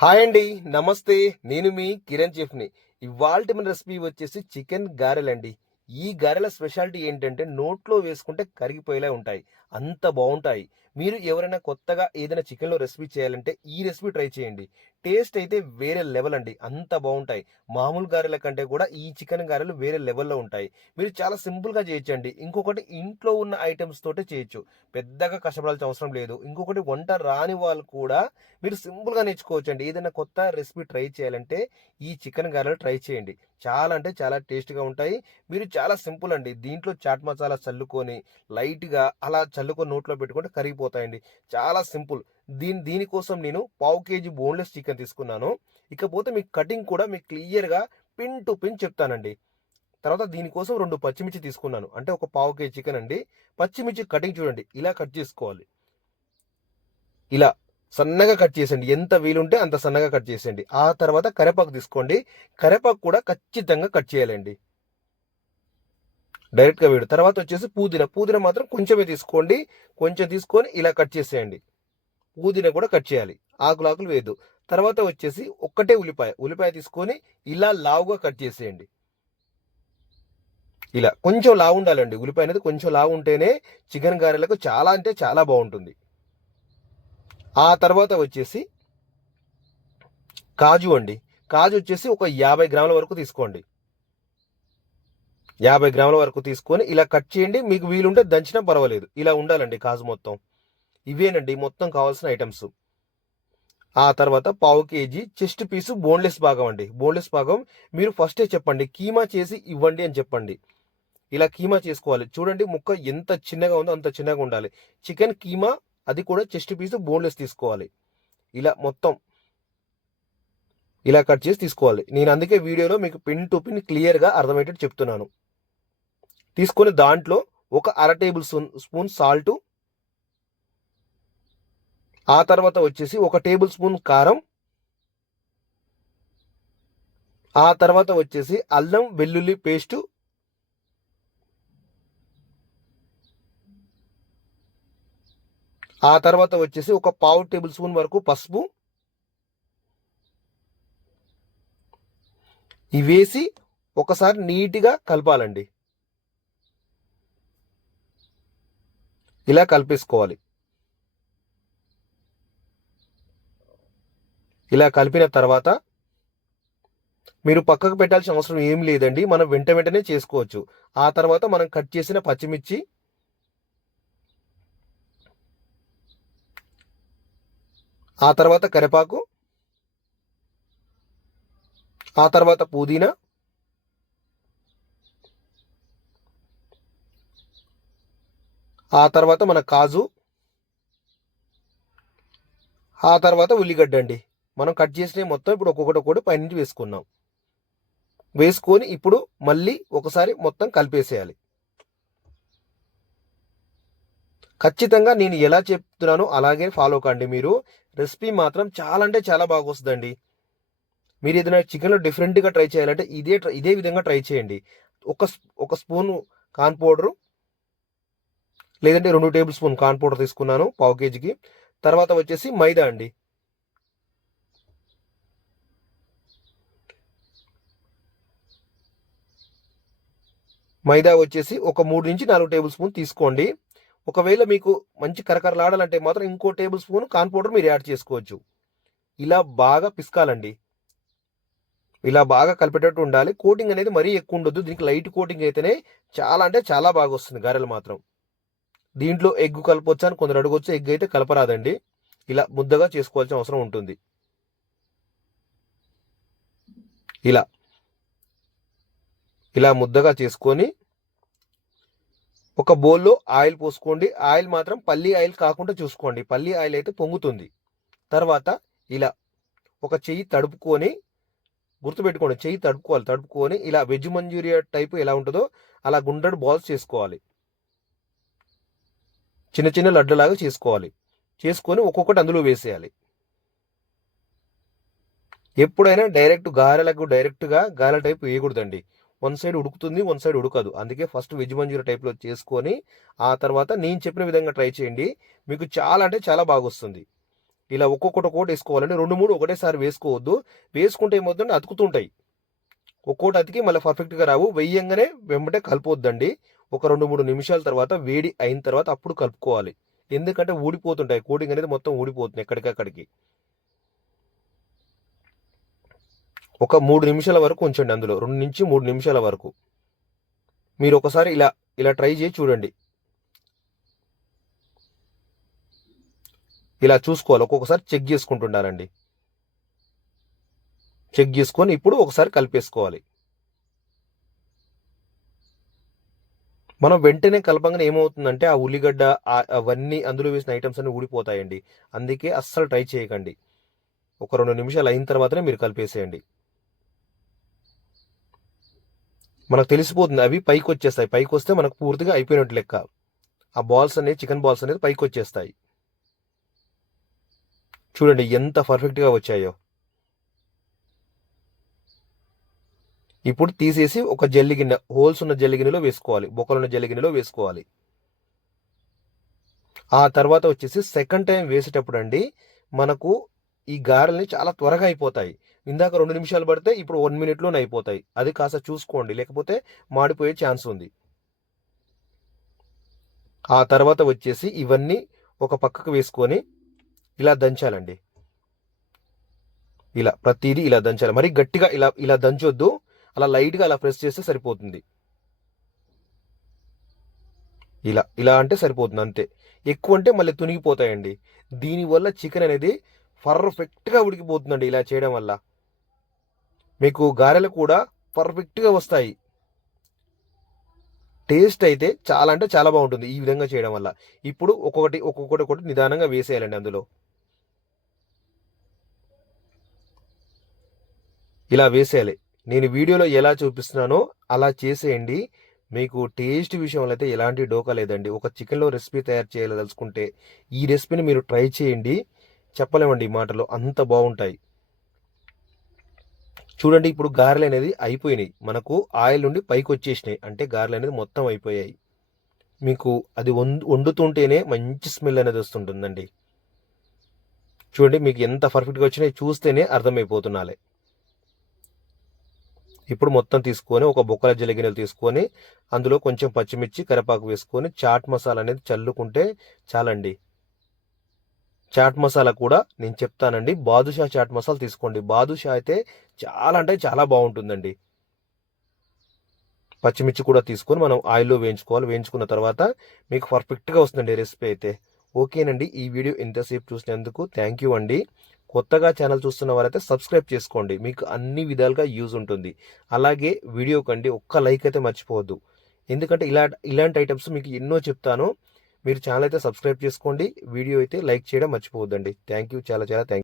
Hi అండి. నమస్తే. నేను మీ కిరణ్ చెఫ్‌ని. ఇవాల్టి మన రెసిపీ వచ్చేసి చికెన్ గారెలండి. ఈ గారెల స్పెషాలిటీ ఏంటంటే నోట్లో వేసుకుంటే కరిగిపోయేలా ఉంటాయి. అంత బావుంటాయి. మీరు ఎవరైనా కొత్తగా ఏదైనా చికెన్‌లో రెసిపీ చేయాలంటే ఈ రెసిపీ ట్రై చేయండి. టేస్ట్ అయితే వేరే లెవెల్ అండి. అంత బావుంటాయి. మామూలు గారెల కంటే కూడా ఈ చికెన్ గారెలు వేరే లెవెల్‌లో ఉంటాయి. మీరు చాలా సింపుల్‌గా చేయొచ్చండి. ఇంకొకటి ఇంట్లో ఉన్న ఐటెమ్స్ తోటే చేయొచ్చు. పెద్దగా కష్టపడాల్సిన అవసరం లేదు. ఇంకొకటి వంట రాని వాళ్ళు కూడా మీరు సింపుల్‌గా నేర్చుకోవచ్చండి. ఏదైనా కొత్త రెసిపీ ట్రై చేయాలంటే ఈ చికెన్ గారెలు ట్రై చేయండి. చాలా అంటే చాలా టేస్ట్‌గా ఉంటాయి. మీరు చాలా సింపుల్ అండి. దీంట్లో చాట్ మసాలా చల్లుకొని లైట్‌గా అలా చల్లుకొని నోట్లో పెట్టుకుంటే కరిగిపోతాయండి. చాలా సింపుల్. దీనికోసం నేను పావు కేజీ బోన్‌లెస్ చికెన్ తీసుకున్నాను. ఇకపోతే మీకు కటింగ్ కూడా మీకు క్లియర్‌గా పిన్ టు పిన్ చెప్తానండి. తర్వాత దీనికోసం 2 పచ్చిమిర్చి తీసుకున్నాను. అంటే ఒక పావు కేజీ చికెన్ అండి. పచ్చిమిర్చి కటింగ్ చూడండి. ఇలా కట్ చేసుకోవాలి. ఇలా సన్నగా కట్ చేసేయండి. ఎంత వీలుంటే అంత సన్నగా కట్ చేసేయండి. ఆ తర్వాత కరివేపాకు తీసుకోండి. కరివేపాకు కూడా ఖచ్చితంగా కట్ చేయాలండి. డైరెక్ట్‌గా వేయడు. తర్వాత వచ్చేసి పుదీనా. పుదీనా మాత్రం కొంచెమే తీసుకోండి. కొంచెం తీసుకొని ఇలా కట్ చేసేయండి. పుదీనా కూడా కట్ చేయాలి. ఆకులు వేయద్దు. తర్వాత వచ్చేసి ఒక్కటే ఉల్లిపాయ. ఉల్లిపాయ తీసుకొని ఇలా లావుగా కట్ చేసేయండి. ఇలా కొంచెం లావు ఉండాలండి. ఉల్లిపాయ అనేది కొంచెం లావు ఉంటేనే చికెన్ గారెలకు చాలా అంటే చాలా బాగుంటుంది. ఆ తర్వాత వచ్చేసి కాజు అండి. కాజు వచ్చేసి ఒక 50 గ్రాముల వరకు తీసుకోండి. 50 గ్రాముల వరకు తీసుకొని ఇలా కట్ చేయండి. మీకు వీలుంటే దంచినా పర్వాలేదు. ఇలా ఉండాలండి కాజు మొత్తం. ఇవేనండి మొత్తం కావాల్సిన ఐటమ్స్. ఆ తర్వాత పావు కేజీ చెస్ట్ పీసు బోన్లెస్ భాగం అండి. బోన్లెస్ భాగం మీరు ఫస్టే చెప్పండి. కీమా చేసి ఇవ్వండి అని చెప్పండి. ఇలా కీమా చేసుకోవాలి. చూడండి ముక్క ఎంత చిన్నగా ఉందో అంత చిన్నగా ఉండాలి. చికెన్ కీమా అది కూడా చెస్ట్ పీసు బోన్లెస్ తీసుకోవాలి. ఇలా మొత్తం ఇలా కట్ చేసి తీసుకోవాలి. నేను అందుకే వీడియోలో మీకు పిన్ టు పిన్ క్లియర్‌గా అర్థమయ్యేటట్టు చెప్తున్నాను. తీసుకొని దాంట్లో ఒక అర టేబుల్ స్పూన్ సాల్టు, ఆ తర్వాత వచ్చేసి ఒక టేబుల్ స్పూన్ కారం, ఆ తర్వాత వచ్చేసి అల్లం వెల్లుల్లి పేస్టు, ఆ తర్వాత వచ్చేసి ఒక పావు టేబుల్ స్పూన్ వరకు పసుపు ఇవేసి ఒకసారి నీట్‌గా కలపాలండి. ఇలా కలిపేసుకోవాలి. ఇలా కలిపిన తర్వాత మీరు పక్కకు పెట్టాల్సిన అవసరం ఏం లేదండి. మనం వెంటనే చేసుకోవచ్చు. ఆ తర్వాత మనం కట్ చేసిన పచ్చిమిర్చి, ఆ తర్వాత కరివేపాకు, ఆ తర్వాత పుదీనా, ఆ తర్వాత మన కాజు, ఆ తర్వాత ఉల్లిగడ్డ అండి. మనం కట్ చేసినవి మొత్తం ఇప్పుడు ఒక్కొక్కటి పైనుంచి వేసుకున్నాం. వేసుకొని ఇప్పుడు మళ్ళీ ఒకసారి మొత్తం కలిపేసేయాలి. ఖచ్చితంగా నేను ఎలా చెప్తున్నానో అలాగే ఫాలో కండి మీరు. రెసిపీ మాత్రం చాలా అంటే చాలా బాగా వస్తుందండి. మీరు ఏదైనా చికెన్‌లో డిఫరెంట్‌గా ట్రై చేయాలంటే ఇదే విధంగా ట్రై చేయండి. ఒక స్పూను కార్న్ పౌడరు, లేదంటే 2 టేబుల్ స్పూన్ కార్న్ పౌడర్ తీసుకున్నాను పావు కేజీకి. తర్వాత వచ్చేసి మైదా అండి. మైదా వచ్చేసి ఒక 3-4 టేబుల్ స్పూన్ తీసుకోండి. ఒకవేళ మీకు మంచి కరకరలాడాలంటే మాత్రం ఇంకో టేబుల్ స్పూన్ కార్న్ పౌడర్ మీరు యాడ్ చేసుకోవచ్చు. ఇలా బాగా పిసకాలండి. ఇలా బాగా కలిపేటట్టు ఉండాలి. కోటింగ్ అనేది మరీ ఎక్కువ ఉండొద్దు. దీనికి లైట్ కోటింగ్ అయితేనే చాలా అంటే చాలా బాగా వస్తుంది గారెలు మాత్రం. దీంట్లో ఎగ్ కలపొచ్చా అని కొందరు అడగొచ్చు. ఎగ్ అయితే కలపరాదండి. ఇలా ముద్దగా చేసుకోవాల్సిన అవసరం ఉంటుంది. ఇలా ఇలా ముద్దగా చేసుకొని ఒక బౌల్‌లో ఆయిల్ పోసుకోండి. ఆయిల్ మాత్రం పల్లి ఆయిల్ కాకుండా చూసుకోండి. పల్లి ఆయిల్ అయితే పొంగుతుంది. తర్వాత ఇలా ఒక చెయ్యి తడుపుకొని గుర్తుపెట్టుకోండి. చెయ్యి తడుపుకోవాలి. తడుపుకొని ఇలా వెజ్ మంచూరియా టైపు ఎలా ఉంటదో అలా గుండ్రటి బాల్స్ చేసుకోవాలి. చిన్న చిన్న లడ్డులాగా చేసుకోవాలి. చేసుకొని ఒక్కొక్కటి అందులో వేసేయాలి. ఎప్పుడైనా డైరెక్ట్‌గా గారెల టైప్ వేయకూడదండి. వన్ సైడ్ ఉడుకుతుంది. వన్ సైడ్ ఉడకదు. అందుకే ఫస్ట్ వెజ్ మంచూరియా టైప్‌లో చేసుకొని ఆ తర్వాత నేను చెప్పిన విధంగా ట్రై చేయండి. మీకు చాలా అంటే చాలా బాగొస్తుంది. ఇలా ఒక్కొక్కటి వేసుకోవాలండి. 2, 3 ఒకటేసారి వేసుకోవద్దు. వేసుకుంటే ఏమవుతుందంటే అతుకుతుంటాయి. ఒక్కోటి అతికి మళ్ళీ పర్ఫెక్ట్గా రావు. వెయ్యంగానే వెంబటే కలపొద్దండి. ఒక 2, 3 నిమిషాల తర్వాత వేడి అయిన తర్వాత అప్పుడు కలుపుకోవాలి. ఎందుకంటే ఊడిపోతుంటాయి. కోటింగ్ అనేది మొత్తం ఊడిపోతుంది ఎక్కడికక్కడికి. ఒక 3 నిమిషాల వరకు ఉంచండి అందులో. 2 నుంచి 3 నిమిషాల వరకు. మీరు ఒకసారి ఇలా ట్రై చేసి చూడండి. ఇలా చూసుకోవాలి. ఒక్కొక్కసారి చెక్ చేసుకుంటుండాలండి. చెక్ చేసుకొని ఇప్పుడు ఒకసారి కలిపేసుకోవాలి. మనం వెంటనే కలపంగానే ఏమవుతుందంటే ఆ ఉల్లిగడ్డ అవన్నీ అందులో వేసిన ఐటమ్స్ అన్ని ఊడిపోతాయండి. అందుకే అస్సలు ట్రై చేయకండి. ఒక 2 నిమిషాలు అయిన తర్వాతనే మీరు కలిపేసేయండి. మనకు తెలిసిపోతుంది, అవి పైకి వచ్చేస్తాయి. పైకి వస్తే మనకు పూర్తిగా అయిపోయినట్టు లెక్క. ఆ బాల్స్ అనేది, చికెన్ బాల్స్ అనేది పైకి వచ్చేస్తాయి. చూడండి ఎంత పర్ఫెక్ట్గా వచ్చాయో. ఇప్పుడు తీసేసి ఒక జల్లి గిన్నె, హోల్స్ ఉన్న జల్లి గిన్నెలో వేసుకోవాలి. బొక్కలున్న జల్లి గిన్నెలో వేసుకోవాలి. ఆ తర్వాత వచ్చేసి సెకండ్ టైం వేసేటప్పుడు అండి, మనకు ఈ గారెల్ని చాలా త్వరగా అయిపోతాయి. ఇందాక 2 నిమిషాలు పడితే ఇప్పుడు 1 మినిట్లోనే అయిపోతాయి. అది కాస్త చూసుకోండి, లేకపోతే మాడిపోయే ఛాన్స్ ఉంది. ఆ తర్వాత వచ్చేసి ఇవన్నీ ఒక పక్కకు వేసుకొని ఇలా దంచాలండి. ఇలా ప్రతిదీ ఇలా దంచాలి. మరి గట్టిగా ఇలా దంచొద్దు. అలా లైట్గా అలా ప్రెస్ చేస్తే సరిపోతుంది. ఇలా అంటే సరిపోతుంది అంతే. ఎక్కువ అంటే మళ్ళీ తునిగిపోతాయండి. దీనివల్ల చికెన్ అనేది పర్ఫెక్ట్గా ఉడికిపోతుందండి ఇలా చేయడం వల్ల. మీకు గారెలు కూడా పర్ఫెక్ట్గా వస్తాయి. టేస్ట్ అయితే చాలా అంటే చాలా బాగుంటుంది ఈ విధంగా చేయడం వల్ల. ఇప్పుడు ఒక్కొక్కటి నిదానంగా వేసేయాలండి అందులో. ఇలా వేసేయాలి. నేను వీడియోలో ఎలా చూపిస్తున్నానో అలా చేసేయండి. మీకు టేస్ట్ విషయంలో అయితే ఎలాంటి డోకా లేదండి. ఒక చికెన్లో రెసిపీ తయారు చేయదలుచుకుంటే ఈ రెసిపీని మీరు ట్రై చేయండి. చెప్పలేమండి ఈ మాటలో, అంత బాగుంటాయి. చూడండి ఇప్పుడు గారెలు అనేది అయిపోయినాయి. మనకు ఆయిల్ నుండి పైకి వచ్చేసినాయి. అంటే గారెలు అనేది మొత్తం అయిపోయాయి. మీకు అది వండుతుంటేనే మంచి స్మెల్ అనేది వస్తుంటుందండి. చూడండి మీకు ఎంత పర్ఫెక్ట్గా వచ్చినాయి చూస్తేనే అర్థమైపోతున్నాలే. ఇప్పుడు మొత్తం తీసుకొని ఒక బొక్కల జల్లిగిన్నెలు తీసుకొని అందులో కొంచెం పచ్చిమిర్చి, కరివేపాకు వేసుకొని చాట్ మసాలా అనేది చల్లుకుంటే చాలండి. చాట్ మసాలా కూడా నేను చెప్తానండి. బాదుషా చాట్ మసాలా తీసుకోండి. బాదుషా అయితే చాలా అంటే చాలా బాగుంటుందండి. పచ్చిమిర్చి కూడా తీసుకొని మనం ఆయిల్లో వేయించుకోవాలి. వేయించుకున్న తర్వాత మీకు పర్ఫెక్ట్గా వస్తుందండి రెసిపీ అయితే. ఓకేనండి, ఈ వీడియో ఇంతసేపు చూసినందుకు థ్యాంక్ యూ అండి. కొత్తగా ఛానల్ చూస్తున్న వారైతే సబ్స్క్రైబ్ చేసుకోండి. మీకు అన్ని విధాలుగా యూజ్ ఉంటుంది. అలాగే వీడియో కండి ఒక్క లైక్ అయితే మర్చిపోవద్దు. ఎందుకంటే ఇలాంటి ఐటమ్స్ మీకు ఎన్నో చెప్తాను. మీరు ఛానల్ అయితే సబ్స్క్రైబ్ చేసుకోండి. వీడియో అయితే లైక్ చేయడం మర్చిపోవద్దండి. థ్యాంక్ యూ, చాలా చాలా థ్యాంక్ యూ.